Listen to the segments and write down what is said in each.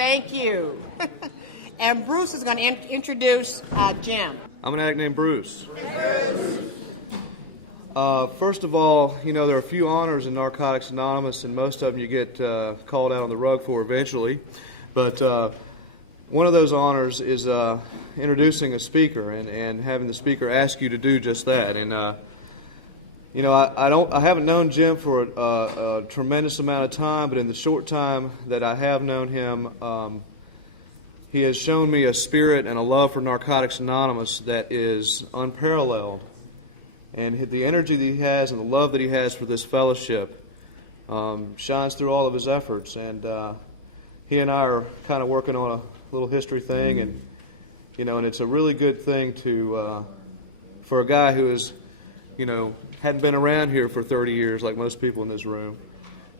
Thank you. And Bruce is going to introduce Jim. I'm an addict named Bruce. First of all, you know, there are a few honors in Narcotics Anonymous, and most of them you get called out on the rug for eventually. But one of those honors is introducing a speaker and having the speaker ask you to do just that. And you know, I haven't known Jim for a tremendous amount of time, but in the short time that I have known him, he has shown me a spirit and a love for Narcotics Anonymous that is unparalleled. And the energy that he has and the love that he has for this fellowship shines through all of his efforts. And he and I are kind of working on a little history thing, and you know, and it's a really good thing to for a guy who is, you know, hadn't been around here for 30 years like most people in this room,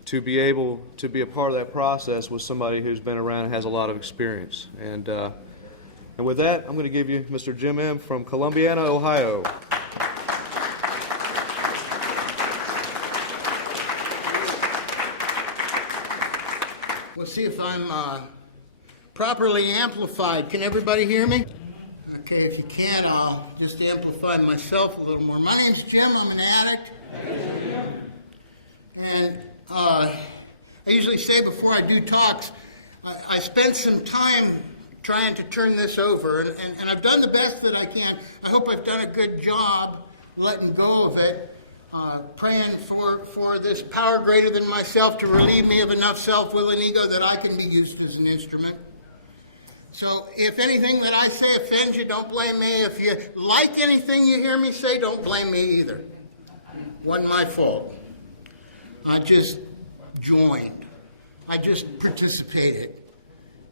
to be able to be a part of that process with somebody who's been around and has a lot of experience. And with that, I'm going to give you Mr. Jim M. from Columbiana, Ohio. We'll see if I'm properly amplified. Can everybody hear me? Okay, if you can't, I'll just amplify myself a little more. My name's Jim. I'm an addict. And I usually say before I do talks, I spend some time trying to turn this over, and I've done the best that I can. I hope I've done a good job letting go of it, praying for this power greater than myself to relieve me of enough self-will and ego that I can be used as an instrument. So if anything that I say offends you, don't blame me. If you like anything you hear me say, don't blame me either. Wasn't my fault. I just joined. I just participated.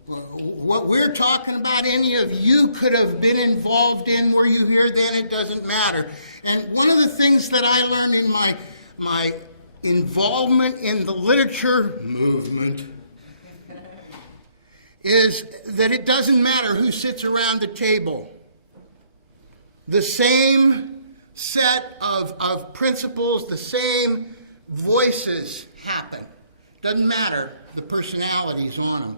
What we're talking about, any of you could have been involved in. Were you here then? It doesn't matter. And one of the things that I learned in my involvement in the literature movement is that it doesn't matter who sits around the table. The same set of principles, the same voices happen. Doesn't matter the personalities on them.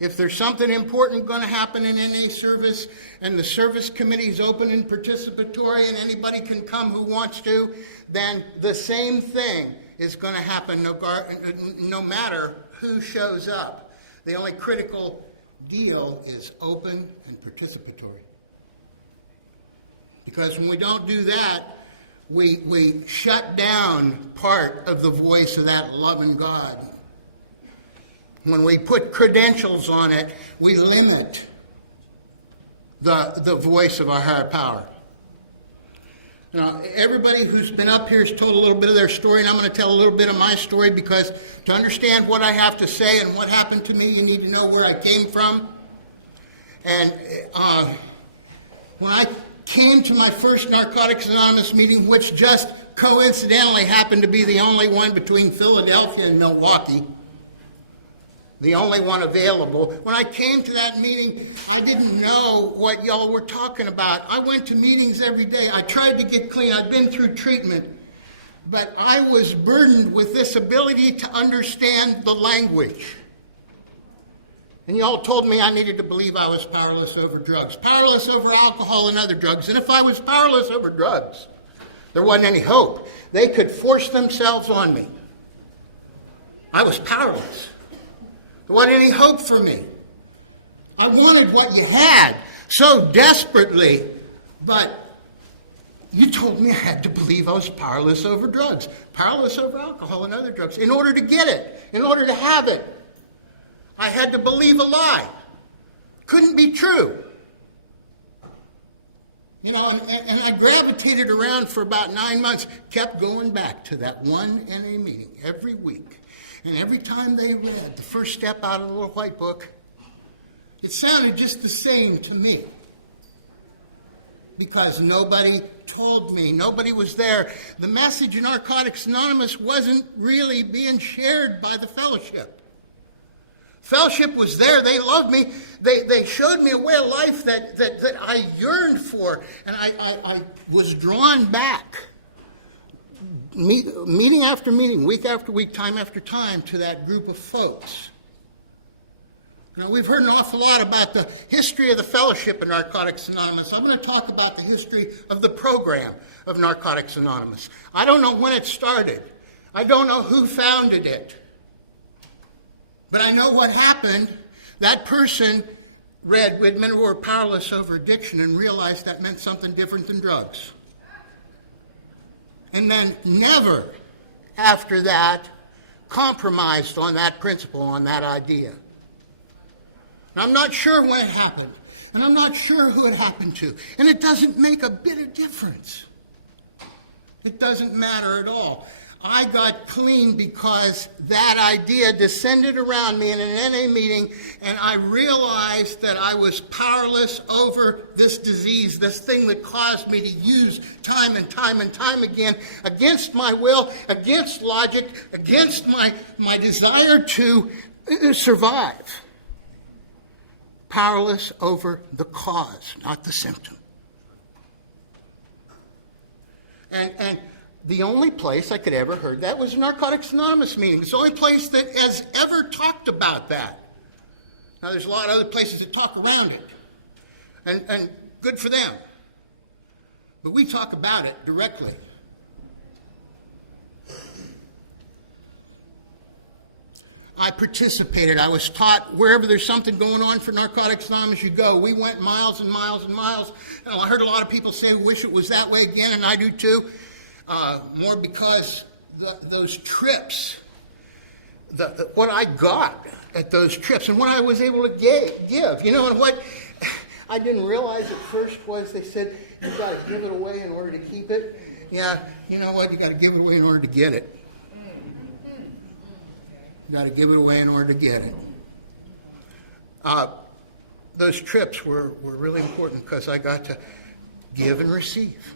If there's something important going to happen in NA service and the service committee is open and participatory and anybody can come who wants to, then the same thing is going to happen no matter who shows up. The only critical deal is open and participatory. Because when we don't do that, we shut down part of the voice of that loving God. When we put credentials on it, we limit the voice of our higher power. Now, everybody who's been up here has told a little bit of their story, and I'm going to tell a little bit of my story, because to understand what I have to say and what happened to me, you need to know where I came from. And when I came to my first Narcotics Anonymous meeting, which just coincidentally happened to be the only one between Philadelphia and Milwaukee, the only one available. When I came to that meeting, I didn't know what y'all were talking about. I went to meetings every day. I tried to get clean. I'd been through treatment. But I was burdened with this ability to understand the language. And y'all told me I needed to believe I was powerless over drugs, powerless over alcohol and other drugs. And if I was powerless over drugs, there wasn't any hope. They could force themselves on me. I was powerless. There wasn't any hope for me. I wanted what you had so desperately, but you told me I had to believe I was powerless over drugs, powerless over alcohol and other drugs. In order to get it, in order to have it, I had to believe a lie. Couldn't be true. You know, and I gravitated around for about 9 months, kept going back to that one NA meeting every week. And every time they read the first step out of the little white book, it sounded just the same to me. Because nobody told me, nobody was there. The message in Narcotics Anonymous wasn't really being shared by the fellowship. Fellowship was there. They loved me. They showed me a way of life that I yearned for. And I was drawn back, meeting after meeting, week after week, time after time, to that group of folks Now, we've heard an awful lot about the history of the fellowship of Narcotics Anonymous. I'm going to talk about the history of the program of Narcotics Anonymous. I don't know when it started. I don't know who founded it. But I know what happened. That person read "Men who are powerless over addiction" and realized that meant something different than drugs. And then never, after that, compromised on that principle, on that idea. And I'm not sure when it happened, and I'm not sure who it happened to, and it doesn't make a bit of difference. It doesn't matter at all. I got clean because that idea descended around me in an NA meeting, and I realized that I was powerless over this disease, this thing that caused me to use time and time and time again, against my will, against logic, against my desire to survive. Powerless over the cause, not the symptom. And the only place I could ever heard that was Narcotics Anonymous meeting. It's the only place that has ever talked about that. Now, there's a lot of other places that talk around it, and good for them. But we talk about it directly. I participated. I was taught wherever there's something going on for Narcotics Anonymous, you go. We went miles and miles and miles. And I heard a lot of people say, wish it was that way again, and I do too. More because those trips, what I got at those trips and what I was able to give, you know, and what I didn't realize at first was they said, you got to give it away in order to keep it. Yeah, you know what, you got to give it away in order to get it. You got to give it away in order to get it. Those trips were really important because I got to give and receive.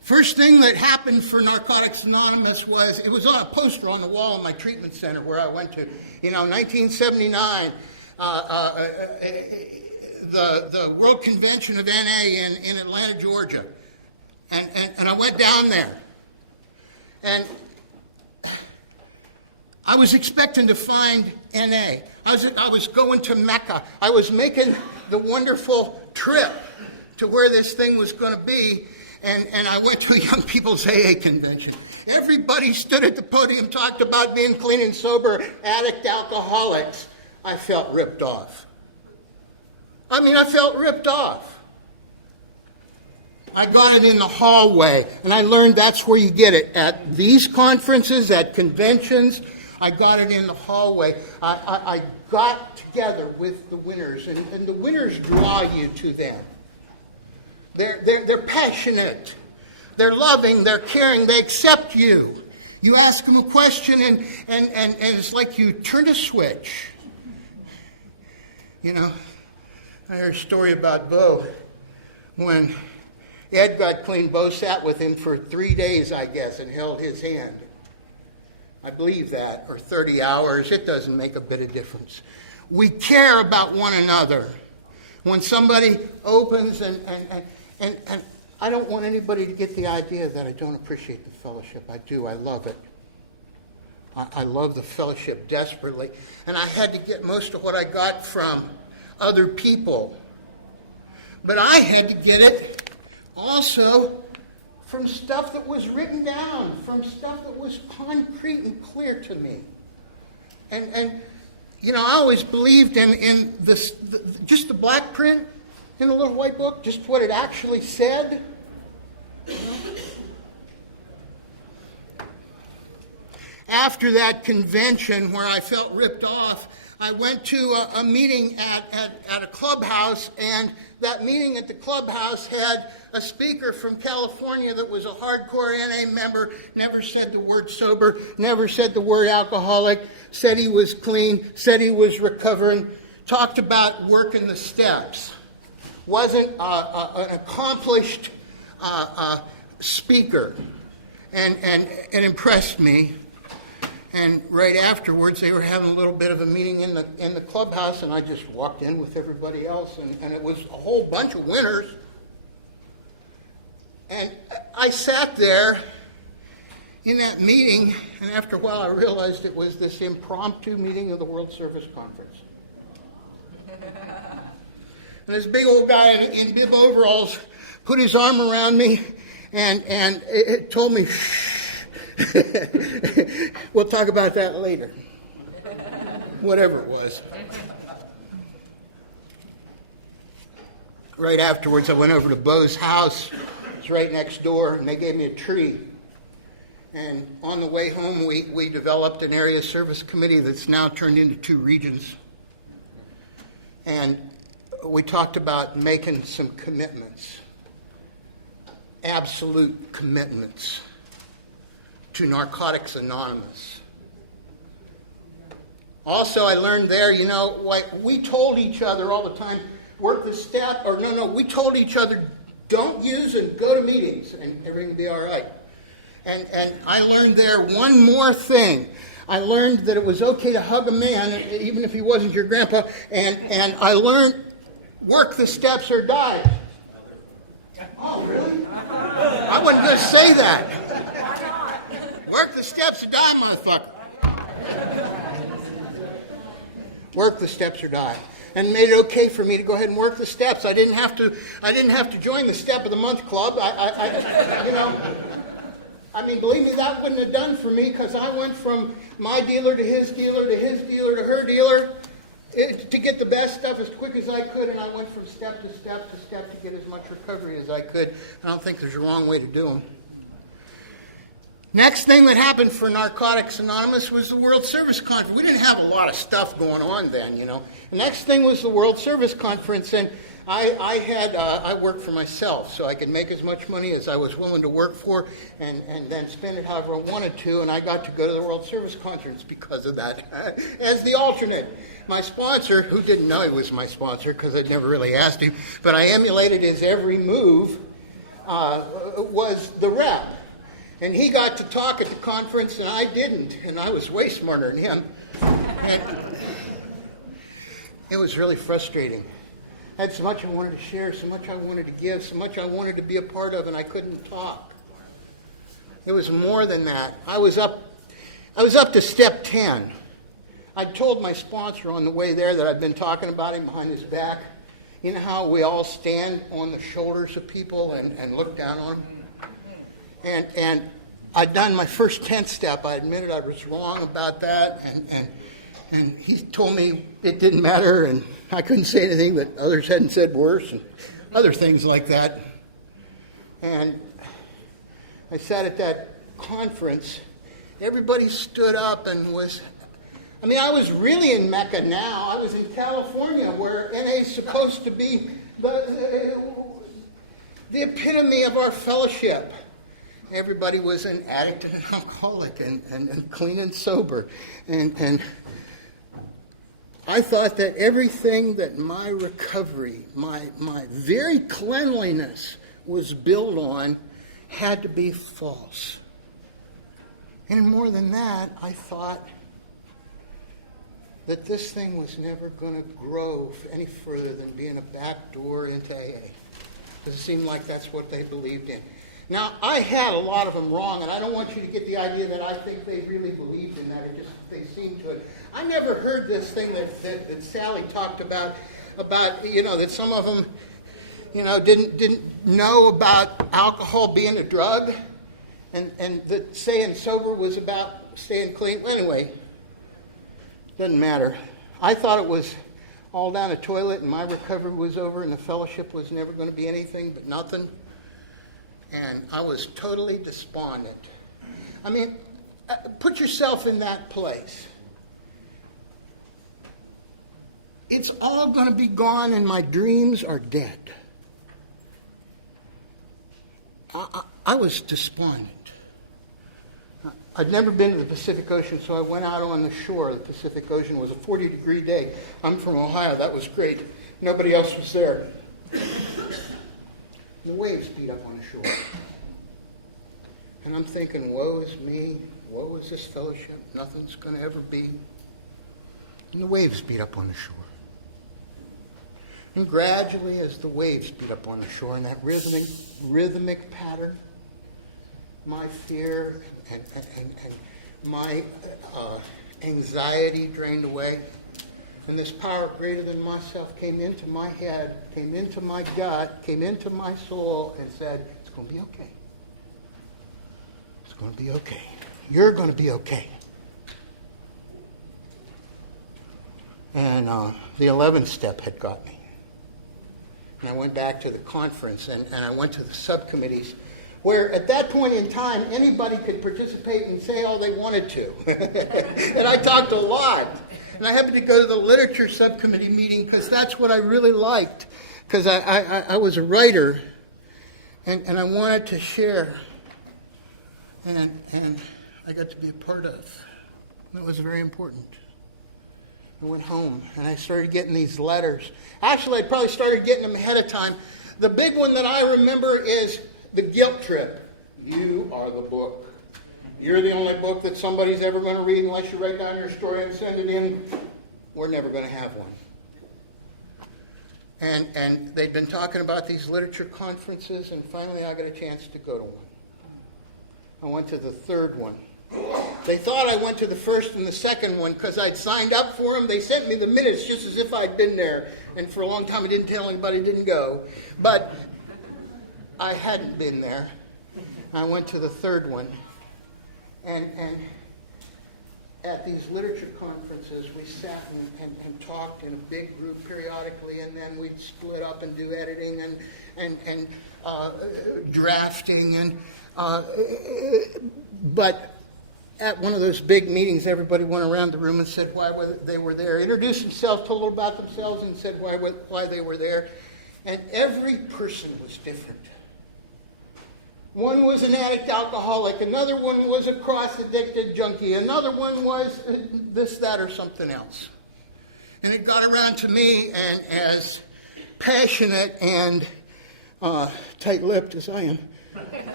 First thing that happened for Narcotics Anonymous was, it was on a poster on the wall in my treatment center where I went to. You know, 1979, the World Convention of NA in Atlanta, Georgia. And I went down there. And I was expecting to find NA. I was going to Mecca. I was making the wonderful trip to where this thing was going to be. And I went to a young people's AA convention. Everybody stood at the podium, talked about being clean and sober, addict, alcoholics. I felt ripped off. I felt ripped off. I got it in the hallway, and I learned that's where you get it. At these conferences, at conventions, I got it in the hallway. I got together with the winners, and the winners draw you to them. They're passionate. They're loving. They're caring. They accept you. You ask them a question, and it's like you turn a switch. You know, I heard a story about Bo. When Ed got clean, Bo sat with him for 3 days, I guess, and held his hand. I believe that, or 30 hours. It doesn't make a bit of difference. We care about one another. When somebody opens and I don't want anybody to get the idea that I don't appreciate the fellowship. I do. I love it. I love the fellowship desperately. And I had to get most of what I got from other people. But I had to get it also from stuff that was written down, from stuff that was concrete and clear to me. And you know, I always believed in this, just the black print in the little white book, just what it actually said. You know? After that convention where I felt ripped off, I went to a meeting at a clubhouse, and that meeting at the clubhouse had a speaker from California that was a hardcore NA member, never said the word sober, never said the word alcoholic, said he was clean, said he was recovering, talked about working the steps. Wasn't an accomplished speaker, and it impressed me. And right afterwards, they were having a little bit of a meeting in the clubhouse, and I just walked in with everybody else, and it was a whole bunch of winners. And I sat there, in that meeting, and after a while I realized it was this impromptu meeting of the World Service Conference. And this big old guy in bib overalls put his arm around me and it told me, shh, we'll talk about that later. Whatever it was. Right afterwards, I went over to Bo's house. It's right next door, and they gave me a tree. And on the way home, we developed an area service committee that's now turned into 2 regions. And we talked about making some commitments, absolute commitments to Narcotics Anonymous. Also, I learned there, we told each other all the time, work the step, or we told each other, don't use and go to meetings, and everything will be all right. And I learned there one more thing. I learned that it was okay to hug a man, even if he wasn't your grandpa, and I learned, work the steps or die. Oh, really? I wasn't going to say that. Work the steps or die, motherfucker. Work the steps or die. And made it okay for me to go ahead and work the steps. I didn't have to join the Step of the Month Club. I mean, believe me, that wouldn't have done for me, because I went from my dealer to his dealer to his dealer to her dealer to get the best stuff as quick as I could, and I went from step to step to step to get as much recovery as I could. I don't think there's a wrong way to do them. Next thing that happened for Narcotics Anonymous was the World Service Conference. We didn't have a lot of stuff going on then, The next thing was the World Service Conference, and I worked for myself, so I could make as much money as I was willing to work for, and then spend it however I wanted to, and I got to go to the World Service Conference because of that, as the alternate. My sponsor, who didn't know he was my sponsor because I'd never really asked him, but I emulated his every move, was the rep. And he got to talk at the conference, and I didn't, and I was way smarter than him. And it was really frustrating. I had so much I wanted to share, so much I wanted to give, so much I wanted to be a part of, and I couldn't talk. It was more than that. I was up to step 10. I told my sponsor on the way there that I'd been talking about him behind his back. You know how we all stand on the shoulders of people and look down on them? And I'd done my first 10th step. I admitted I was wrong about that, and he told me it didn't matter, and I couldn't say anything that others hadn't said worse, and other things like that. And I sat at that conference. Everybody stood up and was... I was really in Mecca now. I was in California, where NA is supposed to be the epitome of our fellowship. Everybody was an addict and an alcoholic and clean and sober. And I thought that everything that my recovery, my very cleanliness was built on had to be false. And more than that, I thought that this thing was never going to grow any further than being a back door into AA. Because it seemed like that's what they believed in. Now, I had a lot of them wrong, and I don't want you to get the idea that I think they really believed in that. They seemed to. I never heard this thing that Sally talked about, that some of them, didn't know about alcohol being a drug, and that staying sober was about staying clean. Well, anyway, doesn't matter. I thought it was all down the toilet, and my recovery was over, and the fellowship was never going to be anything but nothing. And I was totally despondent. Put yourself in that place. It's all going to be gone, and my dreams are dead. I was despondent. I'd never been to the Pacific Ocean, so I went out on the shore of the Pacific Ocean. It was a 40-degree day. I'm from Ohio. That was great. Nobody else was there. The waves beat up on the shore. And I'm thinking, woe is me, woe is this fellowship, nothing's going to ever be. And the waves beat up on the shore. And gradually, as the waves beat up on the shore in that rhythmic pattern, my fear and my anxiety drained away. And this power greater than myself came into my head, came into my gut, came into my soul, and said, it's going to be okay. It's going to be okay. You're going to be okay. And the 11th step had got me. And I went back to the conference, and I went to the subcommittees, where at that point in time, anybody could participate and say all they wanted to. And I talked a lot. And I happened to go to the literature subcommittee meeting because that's what I really liked, because I was a writer, and I wanted to share, and I got to be a part of. That was very important. I went home, and I started getting these letters. Actually, I probably started getting them ahead of time. The big one that I remember is the guilt trip. You are the book. You're the only book that somebody's ever going to read unless you write down your story and send it in. We're never going to have one. And they'd been talking about these literature conferences, and finally I got a chance to go to one. I went to the third one. They thought I went to the first and the second one because I'd signed up for them. They sent me the minutes just as if I'd been there. And for a long time I didn't tell anybody I didn't go. But I hadn't been there. I went to the third one. And at these literature conferences, we sat and talked in a big group periodically, and then we'd split up and do editing and drafting. But at one of those big meetings, everybody went around the room and said why they were there, introduced themselves, told a little about themselves, and said why they were there. And every person was different. One was an addict alcoholic, another one was a cross-addicted junkie, another one was this, that, or something else. And it got around to me, and as passionate and tight-lipped as I am,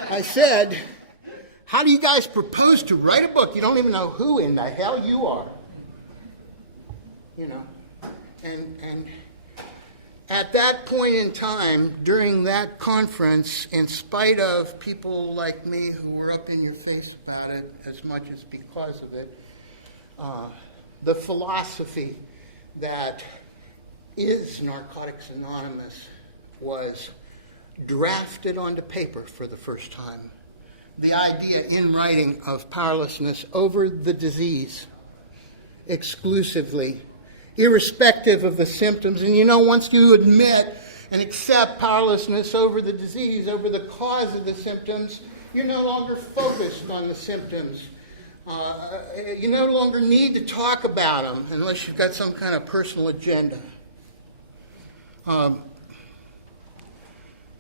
I said, how do you guys propose to write a book? You don't even know who in the hell you are. You know, and at that point in time, during that conference, in spite of people like me who were up in your face about it as much as because of it, the philosophy that is Narcotics Anonymous was drafted onto paper for the first time. The idea in writing of powerlessness over the disease exclusively, irrespective of the symptoms. And you know, once you admit and accept powerlessness over the disease, over the cause of the symptoms, you're no longer focused on the symptoms. You no longer need to talk about them unless you've got some kind of personal agenda. And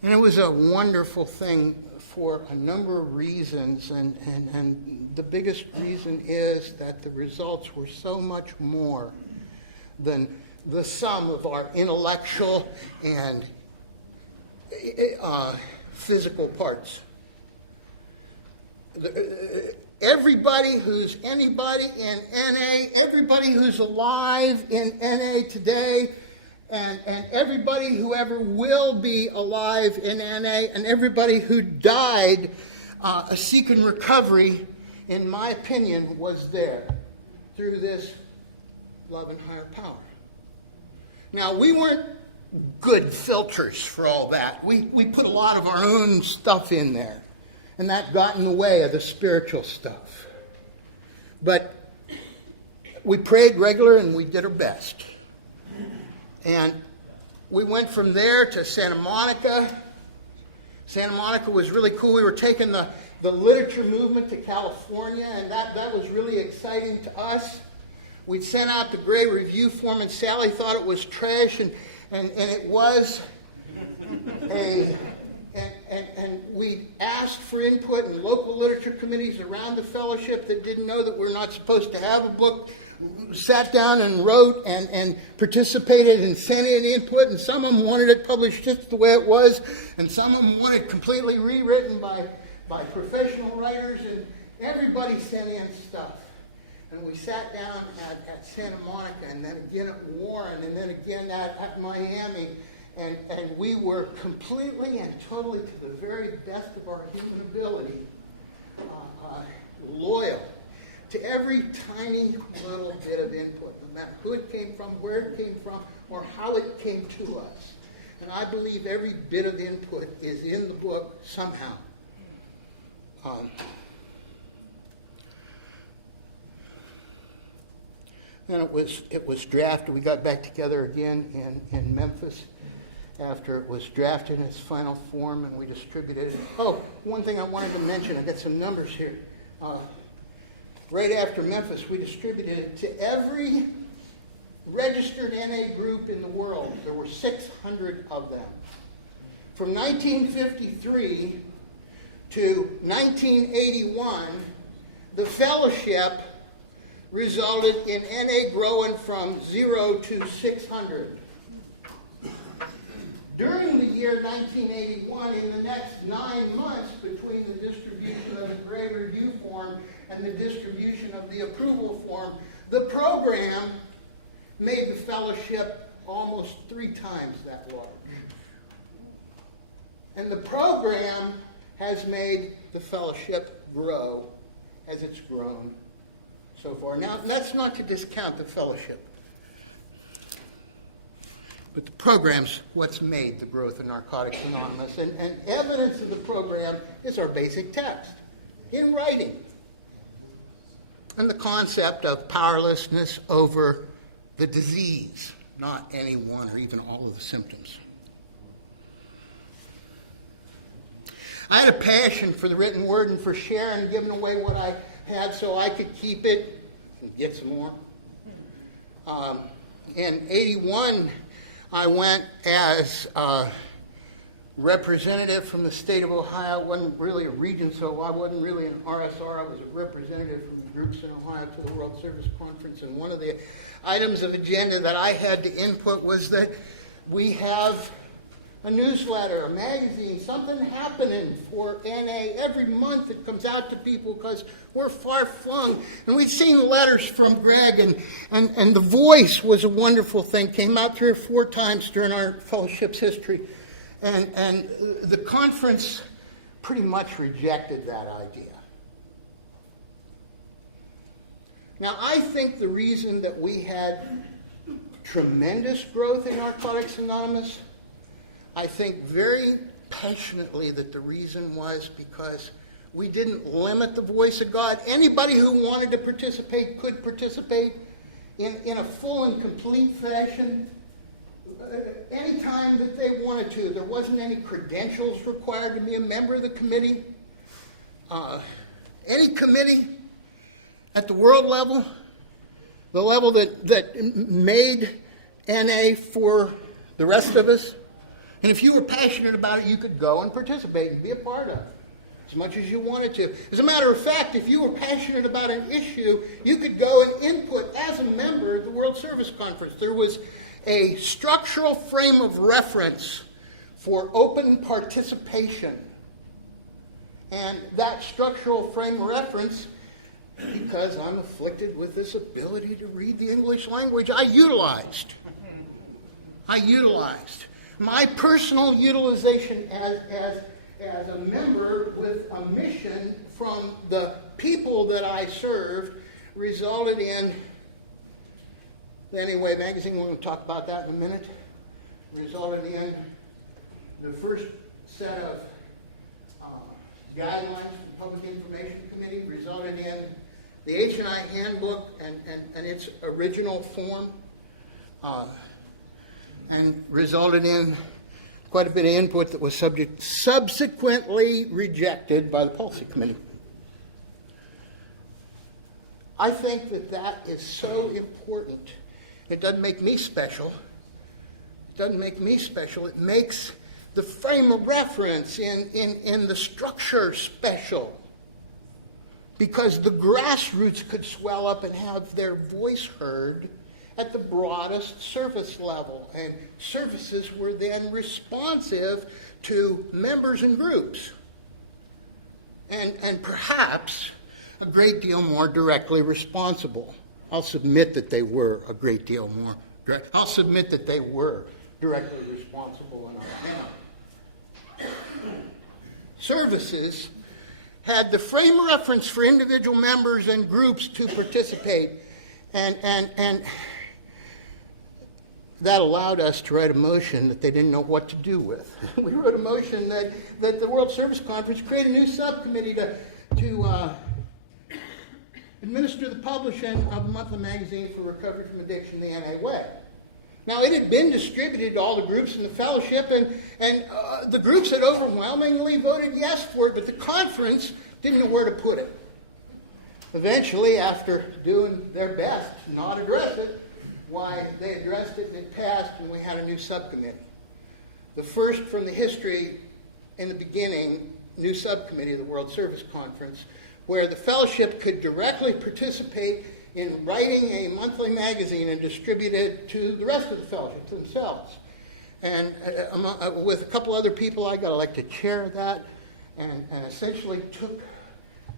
it was a wonderful thing for a number of reasons, and the biggest reason is that the results were so much more than the sum of our intellectual and physical parts. Everybody who's anybody in NA, everybody who's alive in NA today, and everybody who ever will be alive in NA, and everybody who died seeking recovery, in my opinion, was there through this love and higher power. Now, we weren't good filters for all that. We put a lot of our own stuff in there, and that got in the way of the spiritual stuff. But we prayed regular, and we did our best. And we went from there to Santa Monica. Santa Monica was really cool. We were taking the literature movement to California, and that was really exciting to us. We'd sent out the Gray Review form, and Sally thought it was trash, and it was. And we asked for input, and local literature committees around the fellowship that didn't know that we're not supposed to have a book sat down and wrote and participated and sent in input, and some of them wanted it published just the way it was, and some of them wanted it completely rewritten by professional writers, and everybody sent in stuff. And we sat down at Santa Monica, and then again at Warren, and then again at Miami, and we were completely and totally, to the very best of our human ability, loyal to every tiny little bit of input, no matter who it came from, where it came from, or how it came to us. And I believe every bit of input is in the book somehow. And it was drafted. We got back together again in Memphis after it was drafted in its final form, and we distributed it. Oh, one thing I wanted to mention, I got some numbers here. Right after Memphis, we distributed it to every registered NA group in the world. There were 600 of them. From 1953 to 1981, the fellowship resulted in NA growing from 0 to 600. During the year 1981, in the next 9 months between the distribution of the grade review form and the distribution of the approval form, the program made the fellowship almost 3 times that large. And the program has made the fellowship grow as it's grown so far. Now, that's not to discount the fellowship, but the program's what's made the growth of Narcotics Anonymous. And evidence of the program is our basic text in writing. And the concept of powerlessness over the disease, not any one or even all of the symptoms. I had a passion for the written word and for sharing and giving away what I had so I could keep it and get some more. In 81, I went as a representative from the state of Ohio. I wasn't really a region, so I wasn't really an RSR. I was a representative from the groups in Ohio to the World Service Conference. And one of the items of agenda that I had to input was that we have a newsletter, a magazine, something happening for NA every month that comes out to people because we're far flung. And we'd seen letters from Greg, and the voice was a wonderful thing. Came out 3 or 4 times during our fellowship's history. And the conference pretty much rejected that idea. Now, I think the reason that we had tremendous growth in Narcotics Anonymous, I think very passionately that the reason was because we didn't limit the voice of God. Anybody who wanted to participate could participate in a full and complete fashion anytime that they wanted to. There wasn't any credentials required to be a member of the committee. Any committee at the world level, the level that made NA for the rest of us. And if you were passionate about it, you could go and participate and be a part of it as much as you wanted to. As a matter of fact, if you were passionate about an issue, you could go and input as a member of the World Service Conference. There was a structural frame of reference for open participation. And that structural frame of reference, because I'm afflicted with this ability to read the English language, I utilized. My personal utilization as a member with a mission from the people that I served resulted in, anyway, magazine, we're going to talk about that in a minute, resulted in the first set of guidelines for the Public Information Committee, resulted in the H&I Handbook and its original form, and resulted in quite a bit of input that was subsequently rejected by the Policy Committee. I think that is so important. It doesn't make me special. It makes the frame of reference in the structure special. Because the grassroots could swell up and have their voice heard at the broadest service level. And services were then responsive to members and groups. And perhaps a great deal more directly responsible. I'll submit that they were a great deal more direct. I'll submit that they were directly responsible in our hand. Services had the frame reference for individual members and groups to participate, and that allowed us to write a motion that they didn't know what to do with. We wrote a motion that the World Service Conference create a new subcommittee to administer the publishing of a monthly magazine for recovery from addiction, the NA Way. Now, it had been distributed to all the groups in the fellowship, and the groups had overwhelmingly voted yes for it, but the conference didn't know where to put it. Eventually, after doing their best to not address it, why, they addressed it and it passed, and we had a new subcommittee. The first from the history, in the beginning, new subcommittee of the World Service Conference, where the fellowship could directly participate in writing a monthly magazine and distribute it to the rest of the fellowship themselves. And with a couple other people, I got elected chair of that, and essentially took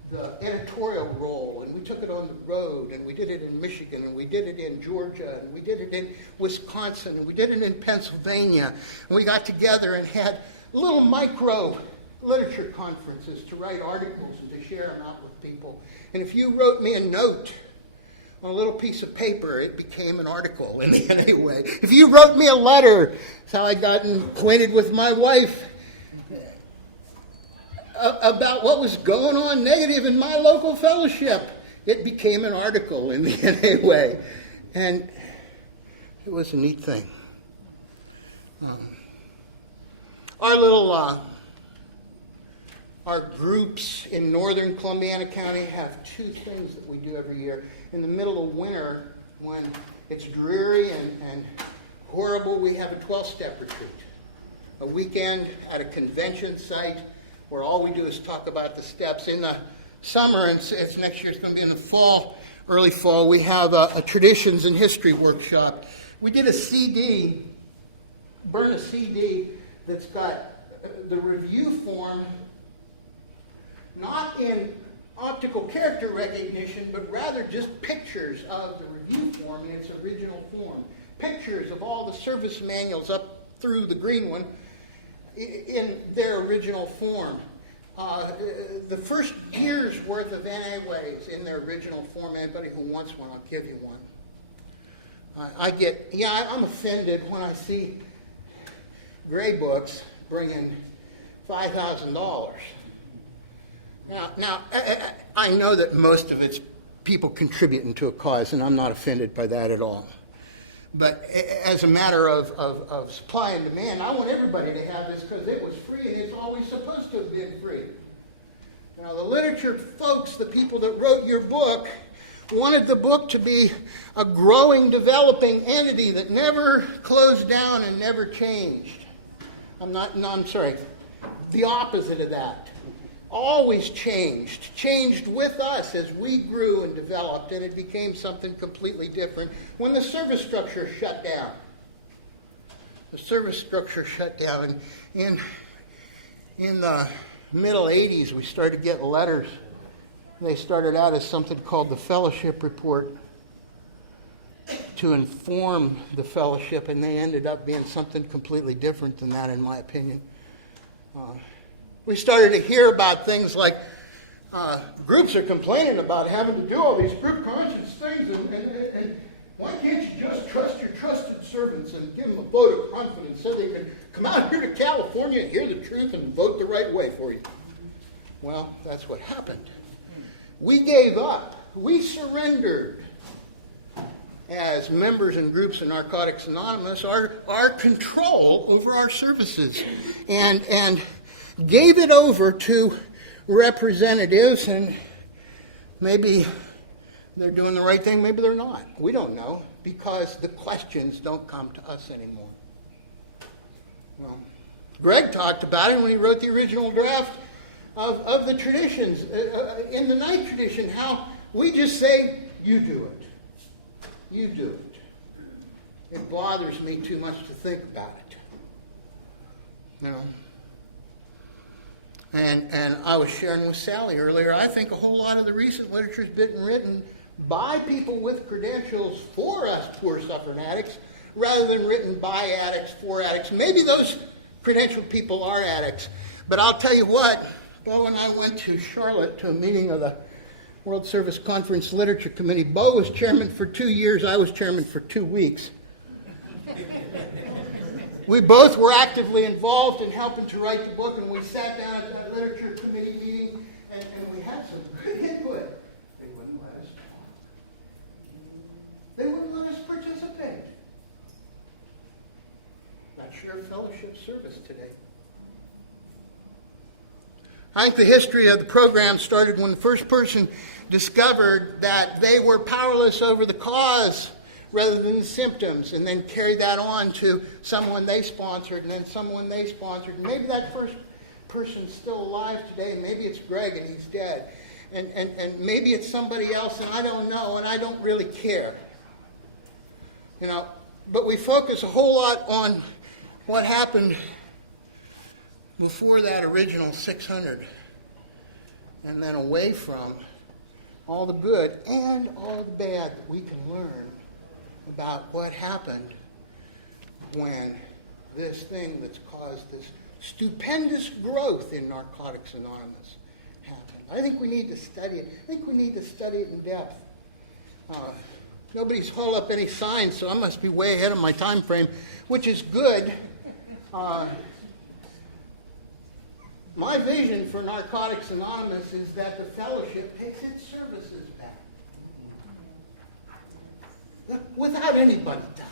the editorial role, and we took it on the road, and we did it in Michigan, and we did it in Georgia, and we did it in Wisconsin, and we did it in Pennsylvania. And we got together and had little micro literature conferences to write articles and to share them out with people. And if you wrote me a note on a little piece of paper, it became an article in the NA Way. If you wrote me a letter, that's how I got acquainted with my wife, about what was going on negative in my local fellowship, it became an article in the NA Way. And it was a neat thing. Our groups in northern Columbiana County have two things that we do every year. In the middle of winter, when it's dreary and horrible, we have a 12-step retreat. A weekend at a convention site where all we do is talk about the steps. In the summer, and if next year it's going to be in the fall, early fall, we have a traditions and history workshop. We did a CD, burn a CD that's got the review form not in optical character recognition, but rather just pictures of the review form in its original form. Pictures of all the service manuals up through the green one in their original form. The first year's worth of NA Ways in their original form. Anybody who wants one, I'll give you one. I'm offended when I see gray books bringing $5,000. Now, I know that most of it's people contributing to a cause, and I'm not offended by that at all. But as a matter of supply and demand, I want everybody to have this because it was free and it's always supposed to have been free. Now, the literature folks, the people that wrote your book, wanted the book to be a growing, developing entity that never closed down and never changed. I'm sorry. The opposite of that. Always changed with us as we grew and developed, and it became something completely different when the service structure shut down. The service structure shut down. In the middle 80s, we started getting letters. They started out as something called the Fellowship Report to inform the fellowship, and they ended up being something completely different than that, in my opinion. We started to hear about things like groups are complaining about having to do all these group conscience things, and why can't you just trust your trusted servants and give them a vote of confidence so they can come out here to California and hear the truth and vote the right way for you? Well, that's what happened. We gave up. We surrendered as members and groups in Narcotics Anonymous our control over our services and gave it over to representatives, and maybe they're doing the right thing, maybe they're not. We don't know, because the questions don't come to us anymore. Well, Greg talked about it when he wrote the original draft of the traditions, in the night tradition, how we just say, you do it. You do it. It bothers me too much to think about it. You know? And I was sharing with Sally earlier, I think a whole lot of the recent literature has been written by people with credentials for us poor suffering addicts, rather than written by addicts for addicts. Maybe those credentialed people are addicts, but I'll tell you what, Bo and I went to Charlotte to a meeting of the World Service Conference Literature Committee. Bo was chairman for 2 years. I was chairman for 2 weeks. We both were actively involved in helping to write the book, and we sat down at that literature committee meeting, and we had some good input. They wouldn't let us talk. They wouldn't let us participate. Not sure fellowship service today. I think the history of the program started when the first person discovered that they were powerless over the cause rather than the symptoms, and then carried that on to someone they sponsored, and then someone they sponsored. And maybe that first person's still alive today, and maybe it's Greg and he's dead. And maybe it's somebody else, and I don't know, and I don't really care. You know, but we focus a whole lot on what happened before that original 600, and then away from all the good and all the bad that we can learn about what happened when this thing that's caused this stupendous growth in Narcotics Anonymous happened. I think we need to study it. I think we need to study it in depth. Nobody's hauled up any signs, so I must be way ahead of my time frame, which is good. My vision for Narcotics Anonymous is that the fellowship takes its services back. Without anybody dying.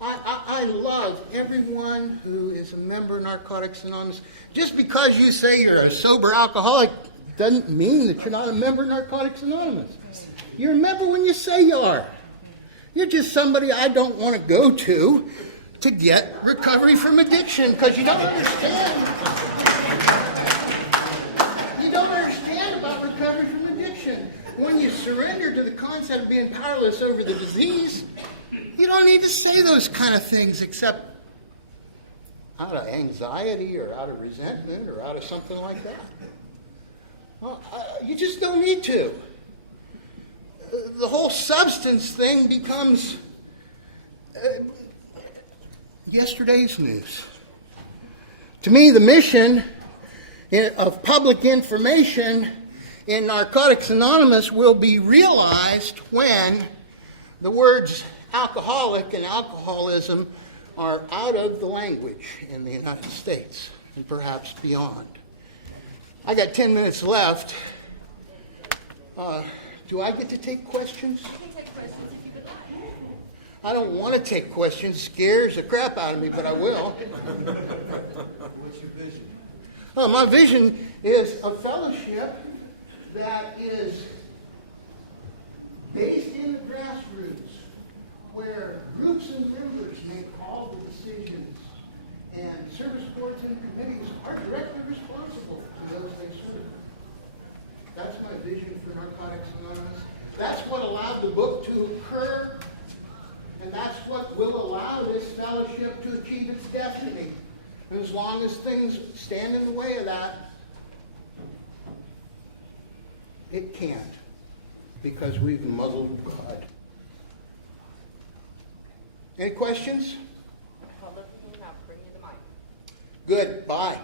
I love everyone who is a member of Narcotics Anonymous. Just because you say you're a sober alcoholic doesn't mean that you're not a member of Narcotics Anonymous. You're a member when you say you are. You're just somebody I don't want to go to get recovery from addiction, because you don't understand. You don't understand about recovery from addiction. When you surrender to the concept of being powerless over the disease, you don't need to say those kind of things except out of anxiety or out of resentment or out of something like that. Well, you just don't need to. The whole substance thing becomes yesterday's news. To me, the mission of public information in Narcotics Anonymous will be realized when the words alcoholic and alcoholism are out of the language in the United States and perhaps beyond. I got 10 minutes left. Do I get to take questions? You can take questions if you would like. I don't want to take questions. It scares the crap out of me, but I will. What's your vision? Well, my vision is a fellowship that is based in the grassroots, where groups and members make all the decisions, and service boards and committees are directly responsible to those they serve. That's my vision for Narcotics Anonymous. That's what allowed the book to occur, and that's what will allow this fellowship to achieve its destiny. And as long as things stand in the way of that, it can't, because we've muzzled God. Any questions? I'll bring you the mic. Good. Bye.